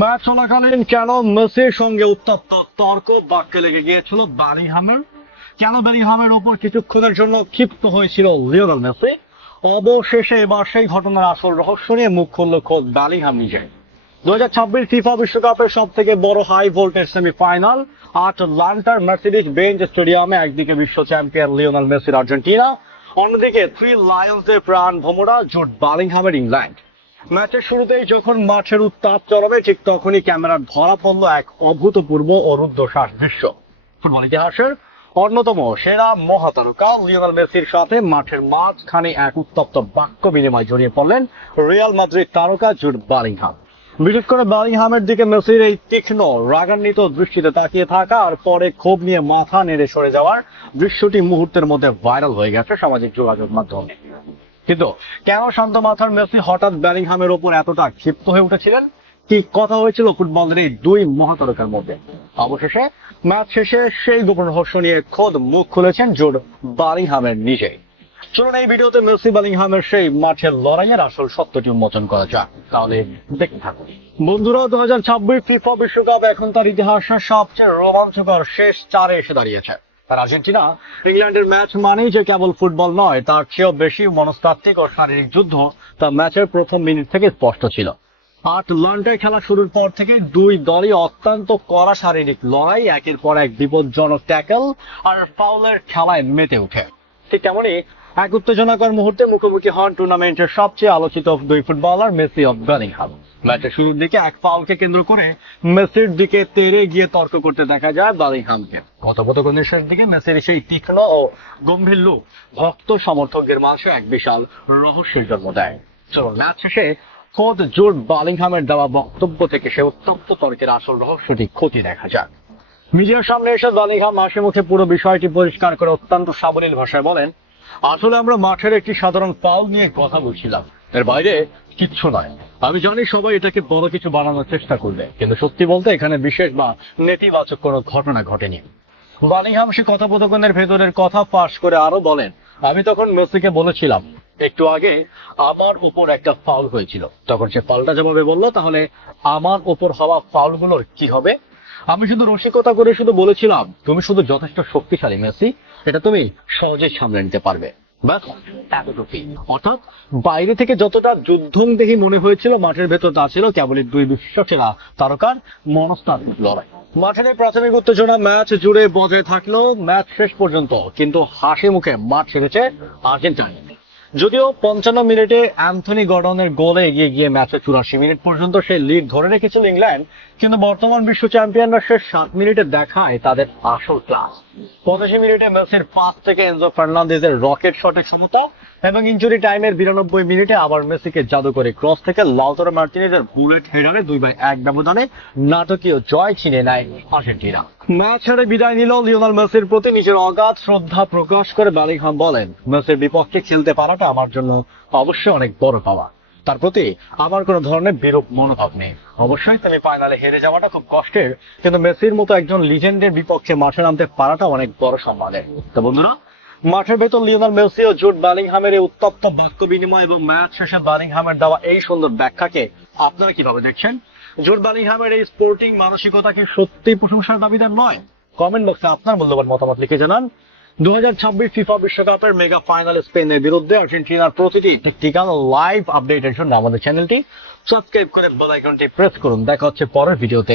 Match চলাকালীন কেন মেসির সঙ্গে উত্তপ্ত তর্ক বাক্যে লেগে গিয়েছিল বেলিংহামের? কেন বেলিংহামের ওপর কিছুক্ষণের জন্য ক্ষিপ্ত হয়েছিল লিওনেল মেসি? অবশেষে এবার সেই ঘটনার আসল রহস্য নিয়ে মুখ খুলল খোদ বেলিংহাম নিজে। 2026 ফিফা বিশ্বকাপের সব থেকে বড় হাই ভোল্টেজ সেমিফাইনাল আটলান্টার মার্সিডিজ বেঞ্চ স্টেডিয়ামে একদিকে বিশ্ব চ্যাম্পিয়ন লিওনেল মেসির আর্জেন্টিনা, অন্যদিকে থ্রি লায়ন্সদের প্রাণ ভোমরা জুড বেলিংহামের ইংল্যান্ড। ম্যাচের শুরুতেই যখন মাঠের উত্তাপ চড়াবে ঠিক তখনই ক্যামেরার ধরা পড়ল এক অভূতপূর্ব ও রুদ্ধশ্বাস দৃশ্য। ফুটবল ইতিহাসের অন্যতম সেরা মহাতারকা লিওনেল মেসির সাথে মাঠের মাঝখানে এক উত্তপ্ত বাক্য বিনিময় জড়িয়ে পড়লেন রিয়াল মাদ্রিদ তারকা জুড বেলিংহাম। বিশেষ করে বেলিংহামের দিকে মেসির এই তীক্ষ্ণ রাগান্বিত দৃষ্টিতে তাকিয়ে থাকা আর পরে ক্ষোভ নিয়ে মাথা নেড়ে সরে যাওয়ার দৃশ্যটি মুহূর্তের মধ্যে ভাইরাল হয়ে গেছে সামাজিক যোগাযোগ মাধ্যমে। কিন্তু কেন শান্ত মাথার মেসি হঠাৎ বেলিংহামের ওপর এতটা ক্ষিপ্ত হয়ে উঠেছিলেন? কি কথা হয়েছিল ফুটবলের এই দুই মহাতারকার মধ্যে? অবশেষে ম্যাচ শেষে সেই গোপন রহস্য নিয়ে খোদ মুখ খুলেছেন জুড বেলিংহামের নিজেই। চলুন এই ভিডিওতে মেসি বেলিংহামের সেই মাঠের লড়াইয়ের আসল সত্যটি উন্মোচন করা যাক, তাহলে দেখতে থাকুন। বন্ধুরা, 2026 ফিফা বিশ্বকাপ এখন তার ইতিহাসের সবচেয়ে রোমাঞ্চকর শেষ চারে এসে দাঁড়িয়েছে। আর আর্জেন্টিনা ইংল্যান্ডের ম্যাচ মানেই যে কেবল ফুটবল নয়, তার চেয়েও বেশি মনস্তাত্ত্বিক ও শারীরিক যুদ্ধ তা ম্যাচের প্রথম মিনিট থেকে স্পষ্ট ছিল। আটলান্টায় খেলা শুরুর পর থেকে দুই দলই অত্যন্ত কড়া শারীরিক লড়াই, একের পর এক বিপজ্জনক ট্যাকল আর ফাউলের খেলায় মেতে ওঠে। ঠিক তেমনই এক উত্তেজনাকর মুহূর্তে মুখোমুখি হন টুর্নামেন্টের সবচেয়ে আলোচিত দুই ফুটবলার মেসি ও বেলিংহাম। ম্যাচের শুরুর দিকে এক ফাউলকে কেন্দ্র করে মেসির দিকে তেড়ে গিয়ে তর্ক করতে দেখা যায় বেলিংহামকে। কথোপকথনের শেষ দিকে মেসির সেই তীক্ষ্ণ ও গম্ভীর লুক ভক্ত সমর্থকদের মাঝে এক বিশাল রহস্যের জন্ম দেয়। চলুন ম্যাচ শেষে খোদ জুড বেলিংহামের দেওয়া বক্তব্য থেকে সে উত্তপ্ত তর্কের আসল রহস্যটি খতিয়ে দেখা যাক। মিডিয়ার সামনে এসে বেলিংহাম হাসি মুখে পুরো বিষয়টি পরিষ্কার করে অত্যন্ত সাবলীল ভাষায় বলেন, আসলে আমরা মাঠের একটি সাধারণ ফাউল নিয়ে কথা বলছিলাম, এর বাইরে কিচ্ছু নয়। আমি জানি সবাই এটাকে বড় কিছু বানানোর চেষ্টা করবে, কিন্তু সত্যি বলতে এখানে বিশেষ বা নেতিবাচক কোনো ঘটনা ঘটেনি। বেলিংহাম সে কথোপকথনের ভেতরের কথা ফাঁস করে আরো বলেন, আমি তখন মেসিকে বলেছিলাম একটু আগে আমার উপর একটা ফাউল হয়েছিল। তখন সে পাল্টা জবাবে বলল, তাহলে আমার উপর হওয়া ফাউলগুলোর কি হবে? আমি শুধু রসিকতা করে শুধু বলেছিলাম, তুমি শুধু যথেষ্ট শক্তিশালী মেসি, এটা তুমি সহজে সামলে নিতে পারবে, ব্যাস এতটুকুই। অর্থাৎ বাইরে থেকে যতটা যুদ্ধংদেহী মনে হয়েছিল, মাঠের ভেতর তা ছিল কেবলই দুই বিশ্বসেরা তারকার মনস্তাত্ত্বিক লড়াই। মাঠের এই প্রাথমিক উত্তেজনা ম্যাচ জুড়ে বজায় থাকলো ম্যাচ শেষ পর্যন্ত, কিন্তু হাসি মুখে মাঠ ছেড়েছে আর্জেন্টিনা। যদিও 55 মিনিটে অ্যান্থনি গর্ডনের গোলে এগিয়ে গিয়ে ম্যাচের 84 মিনিট পর্যন্ত সেই লিড ধরে রেখেছিল ইংল্যান্ড, কিন্তু বর্তমান বিশ্ব চ্যাম্পিয়নরা শেষ 7 মিনিটে দেখায় তাদের আসল ক্লাস। 85 মিনিটে মেসির পাস থেকে এনজো ফার্নান্দেজের রকেট শটের সমতা এবং ইনজুরি টাইমের 92 মিনিটে আবার মেসিকে জাদুকরি ক্রস থেকে লাউতারো মার্টিনেজের বুলেট হেডারে 2-1 ব্যবধানে নাটকীয় জয় ছিনে নেয় আর্জেন্টিনা। ম্যাচ হেরে বিদায় নিল লিওনেল মেসির প্রতি নিজের অগাধ শ্রদ্ধা প্রকাশ করে বেলিংহাম বলেন, মেসির বিপক্ষে খেলতে পারাটা আমার জন্য অবশ্যই অনেক বড় পাওয়া। তার প্রতি আমার কোনো ধরনের বিরূপ মনোভাব নেই। অবশ্যই তুমি ফাইনালে হেরে যাওয়াটা খুব কষ্টের, কিন্তু মেসির মতো একজন লিজেন্ডের বিপক্ষে মাঠে নামতে পারাটা অনেক বড় সম্মানের। তো বন্ধুরা, মাঠের ভেতর লিওনেল মেসি ও জুড বেলিংহামের এই উত্তপ্ত বাক্য বিনিময় এবং ম্যাচ শেষে বেলিংহামের দেওয়া এই সুন্দর ব্যাখ্যাকে আপনারা কিভাবে দেখছেন? জুড বেলিংহামের এই স্পোর্টিং মানসিকতা কি সত্যি প্রশংসার দাবিদার নয়? কমেন্ট বক্সে আপনার মূল্যবান মতামত লিখে জানান। 2026 ফিফা বিশ্বকাপের মেগা ফাইনাল স্পেনের বিরুদ্ধে আর্জেন্টিনার প্রতিটি টেকনিক্যাল লাইভ আপডেটের জন্য আমাদের চ্যানেলটি সাবস্ক্রাইব করে বেল আইকনটি প্রেস করুন। দেখা হচ্ছে পরের ভিডিওতে।